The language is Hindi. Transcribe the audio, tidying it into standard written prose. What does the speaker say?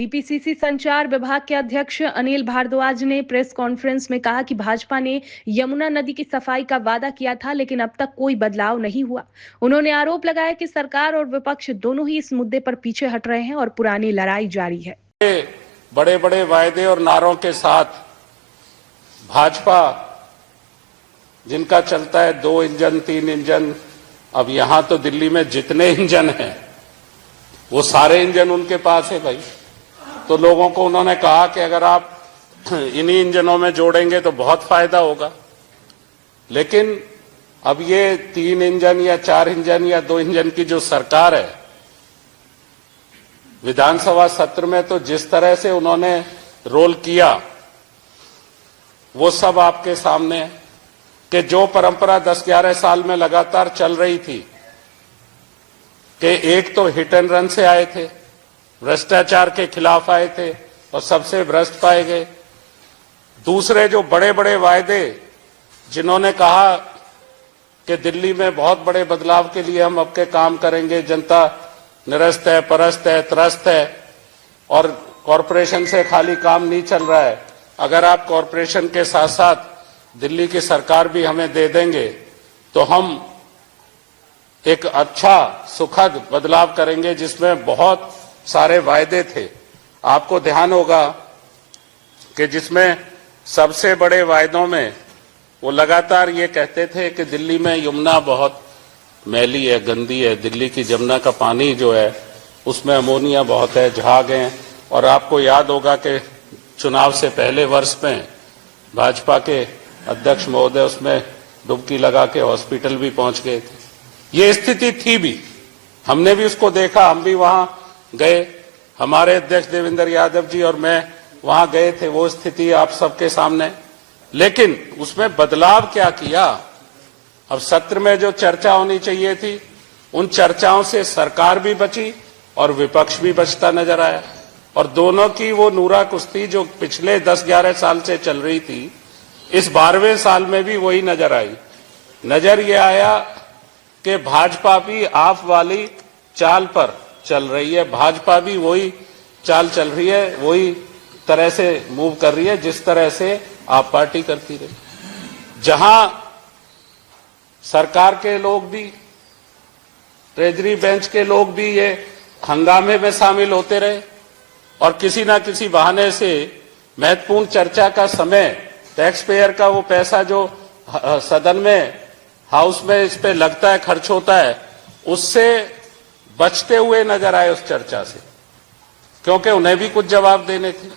डीपीसीसी संचार विभाग के अध्यक्ष अनिल भारद्वाज ने प्रेस कॉन्फ्रेंस में कहा कि भाजपा ने यमुना नदी की सफाई का वादा किया था, लेकिन अब तक कोई बदलाव नहीं हुआ। उन्होंने आरोप लगाया कि सरकार और विपक्ष दोनों ही इस मुद्दे पर पीछे हट रहे हैं और पुरानी लड़ाई जारी है। बड़े बड़े वायदे और नारों के साथ भाजपा जिनका चलता है 2 इंजन 3 इंजन, अब यहां तो दिल्ली में जितने इंजन हैं वो सारे इंजन उनके पास है भाई। तो लोगों को उन्होंने कहा कि अगर आप इन्हीं इंजनों में जोड़ेंगे तो बहुत फायदा होगा, लेकिन अब ये 3 इंजन या 4 इंजन या 2 इंजन की जो सरकार है, विधानसभा सत्र में तो जिस तरह से उन्होंने रोल किया वो सब आपके सामने है कि जो परंपरा 10-11 साल में लगातार चल रही थी कि एक तो हिट एंड रन से आए थे, भ्रष्टाचार के खिलाफ आए थे और सबसे भ्रष्ट पाए गए। दूसरे जो बड़े बड़े वायदे जिन्होंने कहा कि दिल्ली में बहुत बड़े बदलाव के लिए हम अब के काम करेंगे, जनता निरस्त है, परस्त है, त्रस्त है और कॉरपोरेशन से खाली काम नहीं चल रहा है। अगर आप कॉरपोरेशन के साथ साथ दिल्ली की सरकार भी हमें दे देंगे तो हम एक अच्छा सुखद बदलाव करेंगे जिसमें बहुत सारे वायदे थे। आपको ध्यान होगा कि जिसमें सबसे बड़े वायदों में वो लगातार ये कहते थे कि दिल्ली में यमुना बहुत मैली है, गंदी है, दिल्ली की यमुना का पानी जो है उसमें अमोनिया बहुत है, झाग हैं। और आपको याद होगा कि चुनाव से पहले वर्ष में भाजपा के अध्यक्ष महोदय उसमें डुबकी लगा के हॉस्पिटल भी पहुंच गए थे। ये स्थिति थी भी, हमने भी उसको देखा, हम भी वहां गए, हमारे अध्यक्ष देवेंद्र यादव जी और मैं वहां गए थे, वो स्थिति आप सबके सामने। लेकिन उसमें बदलाव क्या किया? अब सत्र में जो चर्चा होनी चाहिए थी उन चर्चाओं से सरकार भी बची और विपक्ष भी बचता नजर आया, और दोनों की वो नूरा कुश्ती जो पिछले 10-11 साल से चल रही थी, इस 12वें साल में भी वही नजर आई। नजर ये आया कि भाजपा भी आप वाली चाल पर चल रही है, भाजपा भी वही चाल चल रही है, वही तरह से मूव कर रही है जिस तरह से आप पार्टी करती रही। जहां सरकार के लोग भी, ट्रेजरी बेंच के लोग भी ये हंगामे में शामिल होते रहे और किसी ना किसी बहाने से महत्वपूर्ण चर्चा का समय, टैक्स पेयर का वो पैसा जो सदन में, हाउस में इस पे लगता है, खर्च होता है, उससे बचते हुए नजर आए उस चर्चा से, क्योंकि उन्हें भी कुछ जवाब देने थे।